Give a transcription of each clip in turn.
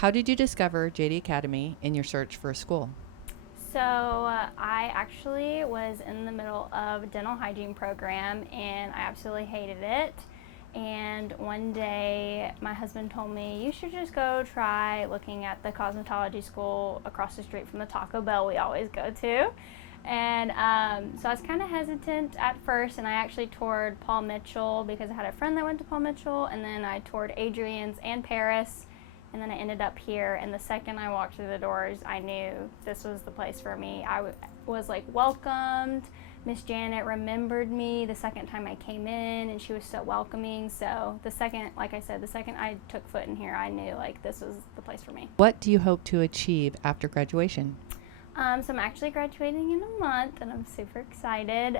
How did you discover JD Academy in your search for a school? So I actually was in the middle of a dental hygiene program and I absolutely hated it. And one day my husband told me, you should just go try looking at the cosmetology school across the street from the Taco Bell we always go to. And so I was kind of hesitant at first, and I actually toured Paul Mitchell because I had a friend that went to Paul Mitchell, and then I toured Adrian's and Paris, and then I ended up here. And the second I walked through the doors, I knew this was the place for me. Was like welcomed. Miss Janet remembered me the second time I came in, and she was so welcoming. So the second, like I said, the second I took foot in here, I knew like this was the place for me. What do you hope to achieve after graduation? So I'm actually graduating in a month, and I'm super excited.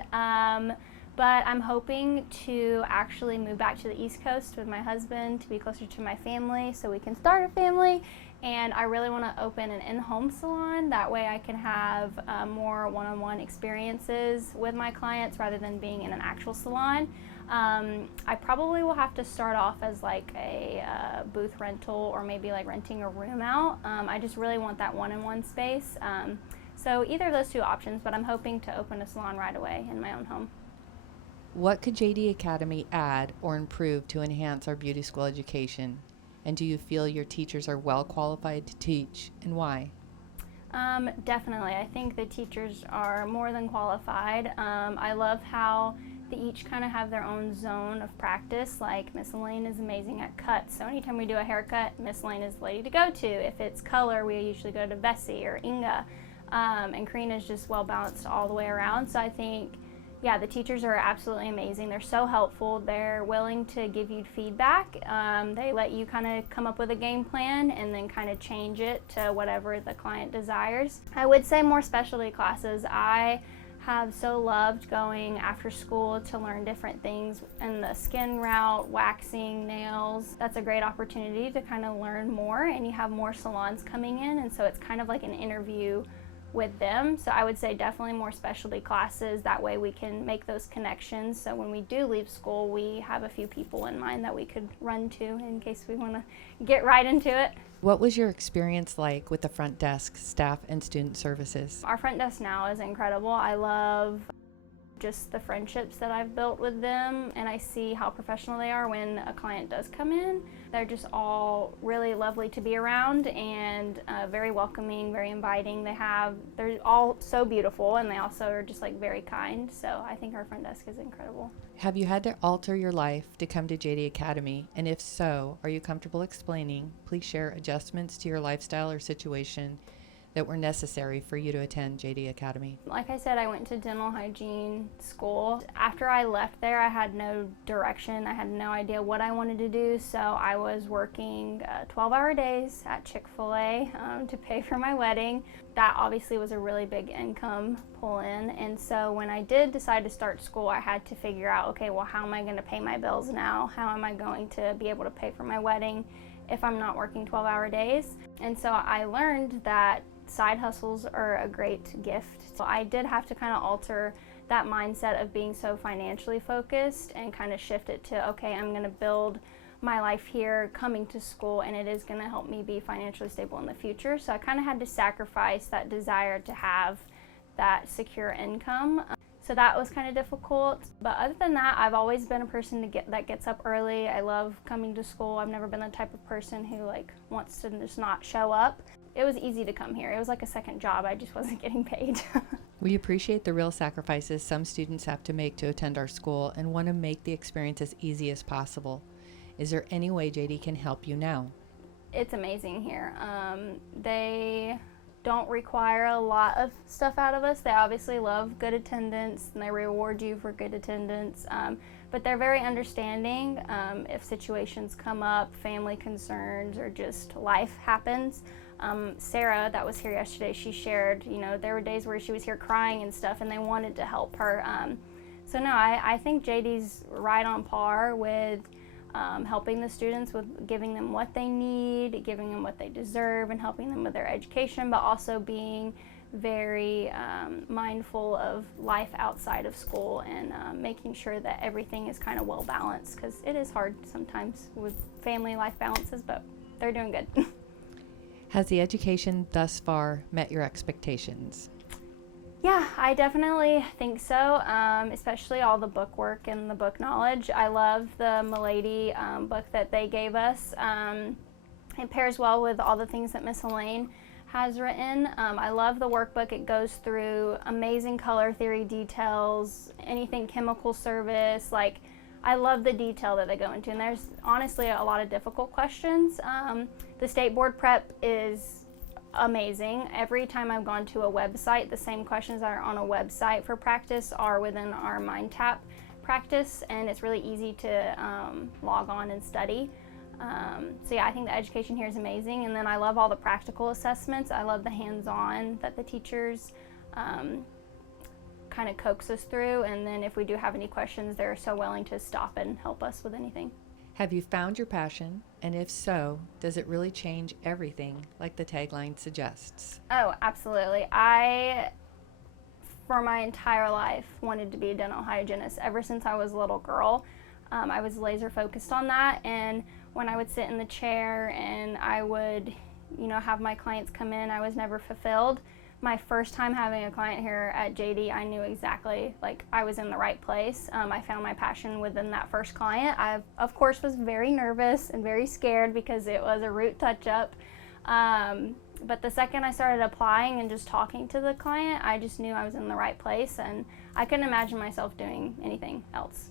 But I'm hoping to actually move back to the East Coast with my husband to be closer to my family so we can start a family. And I really want to open an in-home salon. That way I can have more one-on-one experiences with my clients rather than being in an actual salon. I probably will have to start off as like a booth rental or maybe like renting a room out. I just really want that one-on-one space. So either of those two options, but I'm hoping to open a salon right away in my own home. What could JD Academy add or improve to enhance our beauty school education? And do you feel your teachers are well qualified to teach, and why? Definitely. I think the teachers are more than qualified. I love how they each kind of have their own zone of practice. Like Miss Elaine is amazing at cuts, so anytime we do a haircut, Miss Elaine is the lady to go to. If it's color, we usually go to Bessie or Inga. And Karina is just well balanced all the way around. So I think, yeah, the teachers are absolutely amazing. They're so helpful. They're willing to give you feedback. They let you kind of come up with a game plan and then kind of change it to whatever the client desires. I would say more specialty classes. I have so loved going after school to learn different things in the skin route, waxing, nails. That's a great opportunity to kind of learn more, and you have more salons coming in, and so it's kind of like an interview with them. So I would say definitely more specialty classes. That way we can make those connections. So when we do leave school, we have a few people in mind that we could run to in case we want to get right into it. What was your experience like with the front desk, staff, and student services? Our front desk now is incredible. I love just the friendships that I've built with them, and I see how professional they are when a client does come in. They're just all really lovely to be around and very welcoming, very inviting. They're all so beautiful, and they also are just like very kind. So I think our front desk is incredible. Have you had to alter your life to come to JD Academy? And if so, are you comfortable explaining? Please share adjustments to your lifestyle or situation that were necessary for you to attend JD Academy. Like I said, I went to dental hygiene school. After I left there, I had no direction. I had no idea what I wanted to do, so I was working 12-hour days at Chick-fil-A to pay for my wedding. That obviously was a really big income pull-in, and so when I did decide to start school, I had to figure out, okay, well, how am I going to pay my bills now? How am I going to be able to pay for my wedding if I'm not working 12-hour days? And so I learned that side hustles are a great gift. So I did have to kind of alter that mindset of being so financially focused and kind of shift it to, okay, I'm going to build my life here coming to school, and it is going to help me be financially stable in the future. So I kind of had to sacrifice that desire to have that secure income. So that was kind of difficult. But other than that, I've always been a person that gets up early. I love coming to school. I've never been the type of person who like wants to just not show up. It was easy to come here. It was like a second job. I just wasn't getting paid. We appreciate the real sacrifices some students have to make to attend our school and want to make the experience as easy as possible. Is there any way JD can help you now? It's amazing here. They don't require a lot of stuff out of us. They obviously love good attendance, and they reward you for good attendance. But they're very understanding if situations come up, family concerns, or just life happens. Sarah, that was here yesterday, she shared, there were days where she was here crying and stuff, and they wanted to help her. So no, I think JD's right on par with helping the students with giving them what they need, giving them what they deserve, and helping them with their education, but also being very mindful of life outside of school and making sure that everything is kind of well balanced, because it is hard sometimes with family life balances, but they're doing good. Has the education thus far met your expectations? Yeah, I definitely think so, especially all the book work and the book knowledge. I love the Milady book that they gave us. It pairs well with all the things that Miss Elaine has written. I love the workbook. It goes through amazing color theory details, anything chemical service. Like, I love the detail that they go into, and there's honestly a lot of difficult questions. The state board prep is amazing. Every time I've gone to a website, the same questions that are on a website for practice are within our MindTap practice, and it's really easy to log on and study. So yeah, I think the education here is amazing, and then I love all the practical assessments. I love the hands-on that the teachers kind of coax us through, and then if we do have any questions, they're so willing to stop and help us with anything. Have you found your passion? And if so, does it really change everything like the tagline suggests? Oh, absolutely. I, for my entire life, wanted to be a dental hygienist. Ever since I was a little girl, I was laser focused on that, and when I would sit in the chair and I would, have my clients come in, I was never fulfilled. My first time having a client here at JD, I knew exactly, I was in the right place. I found my passion within that first client. I, of course, was very nervous and very scared because it was a root touch-up. But the second I started applying and just talking to the client, I just knew I was in the right place, and I couldn't imagine myself doing anything else.